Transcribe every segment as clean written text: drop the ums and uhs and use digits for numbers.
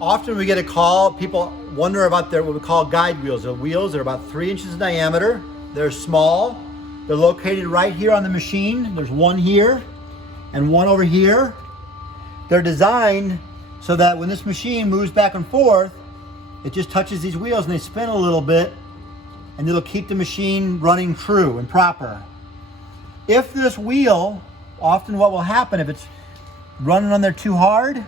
Often we get a call, people wonder about what we call guide wheels. The wheels are about 3 inches in diameter. They're small. They're located right here on the machine. There's one here and one over here. They're designed so that when this machine moves back and forth, it just touches these wheels and they spin a little bit, and it'll keep the machine running true and proper. If this wheel, often what will happen if it's running on there too hard,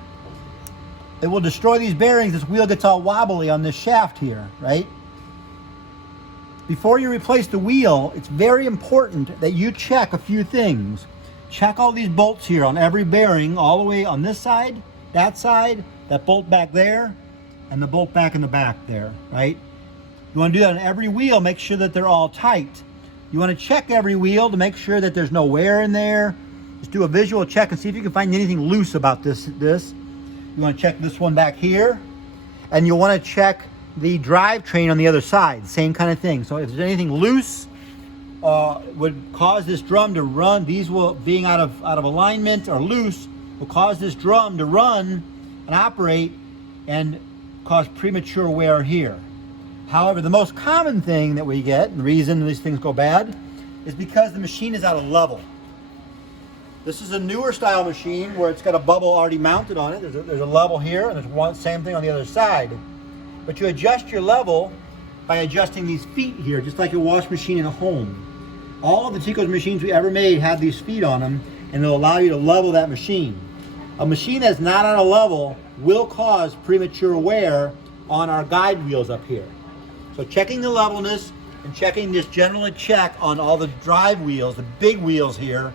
it will destroy these bearings. This wheel gets all wobbly on this shaft here, right? Before you replace the wheel, it's very important that you check a few things. Check all these bolts here on every bearing, all the way on this side, that bolt back there, and the bolt back in the back there, right? You want to do that on every wheel. Make sure that they're all tight. You want to check every wheel to make sure that there's no wear in there. Just do a visual check and see if you can find anything loose about this. You want to check this one back here, and you'll want to check the drivetrain on the other side. Same kind of thing. So if there's anything loose, would cause this drum to run. These will, being out of alignment or loose, will cause this drum to run and operate and cause premature wear here. However, the most common thing that we get, and the reason these things go bad, is because the machine is out of level. This is a newer style machine where it's got a bubble already mounted on it. There's a level here, and there's one same thing on the other side. But you adjust your level by adjusting these feet here, just like a wash machine in a home. All of the Tico's machines we ever made have these feet on them, and they'll allow you to level that machine. A machine that's not on a level will cause premature wear on our guide wheels up here. So checking the levelness and checking this general check on all the drive wheels, the big wheels here,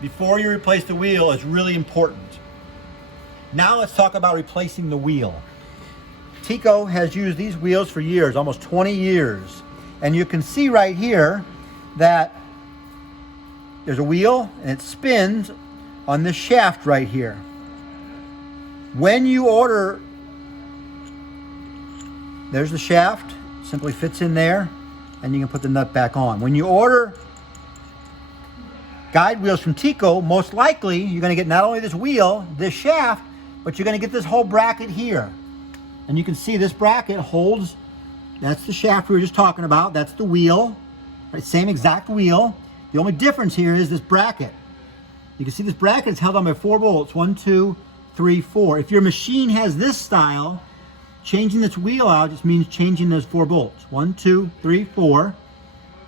before you replace the wheel is really important. Now let's talk about replacing the wheel. Tico has used these wheels for years, almost 20 years. And you can see right here that there's a wheel and it spins on this shaft right here. When you order, there's the shaft, simply fits in there, and you can put the nut back on. When you order guide wheels from Tico, most likely you're going to get not only this wheel, this shaft, but you're going to get this whole bracket here. And you can see this bracket holds, that's the shaft we were just talking about, that's the wheel, right? Same exact wheel. The only difference here is this bracket. You can see this bracket is held on by 4 bolts, 1, 2, 3, 4. If your machine has this style, changing this wheel out just means changing those 4 bolts. 1, 2, 3, 4.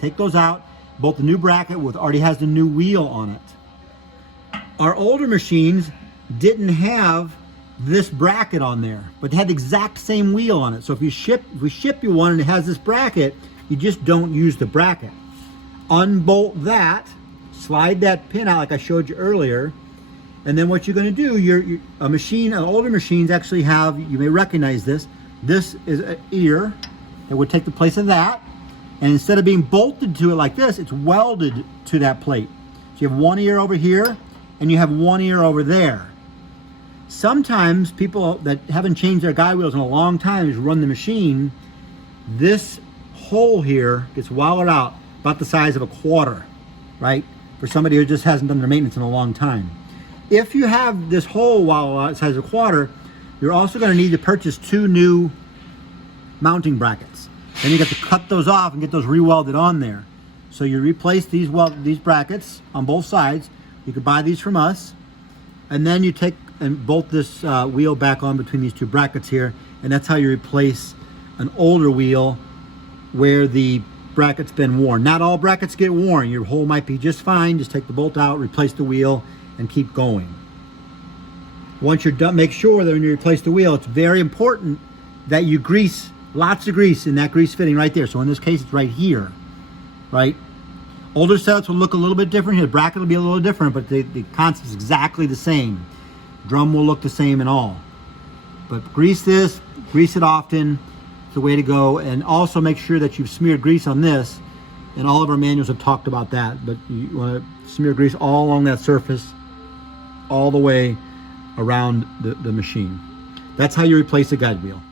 Take those out. Bolt the new bracket with already has the new wheel on it. Our older machines didn't have this bracket on there, but they had the exact same wheel on it. So if we ship you one and it has this bracket, you just don't use the bracket. Unbolt that, slide that pin out like I showed you earlier, and then what you're going to do, older machines actually have, you may recognize this is an ear that would take the place of that. And instead of being bolted to it like this, it's welded to that plate. So you have one ear over here, and you have one ear over there. Sometimes people that haven't changed their guide wheels in a long time, just run the machine, this hole here gets wallowed out about the size of a quarter, right? For somebody who just hasn't done their maintenance in a long time. If you have this hole wallowed out the size of a quarter, you're also going to need to purchase 2 new mounting brackets. Then you got to cut those off and get those re-welded on there. So you replace these brackets on both sides. You could buy these from us, and then you take and bolt this wheel back on between these 2 brackets here, and that's how you replace an older wheel where the bracket's been worn. Not all brackets get worn. Your hole might be just fine. Just take the bolt out, replace the wheel, and keep going. Once you're done, make sure that when you replace the wheel, it's very important that you grease, lots of grease in that grease fitting right there. So in this case, it's right here, right? Older setups will look a little bit different here. The bracket will be a little different, but the concept is exactly the same. Drum will look the same and all. But grease this, grease it often. It's the way to go. And also make sure that you've smeared grease on this. And all of our manuals have talked about that. But you want to smear grease all along that surface, all the way around the machine. That's how you replace a guide wheel.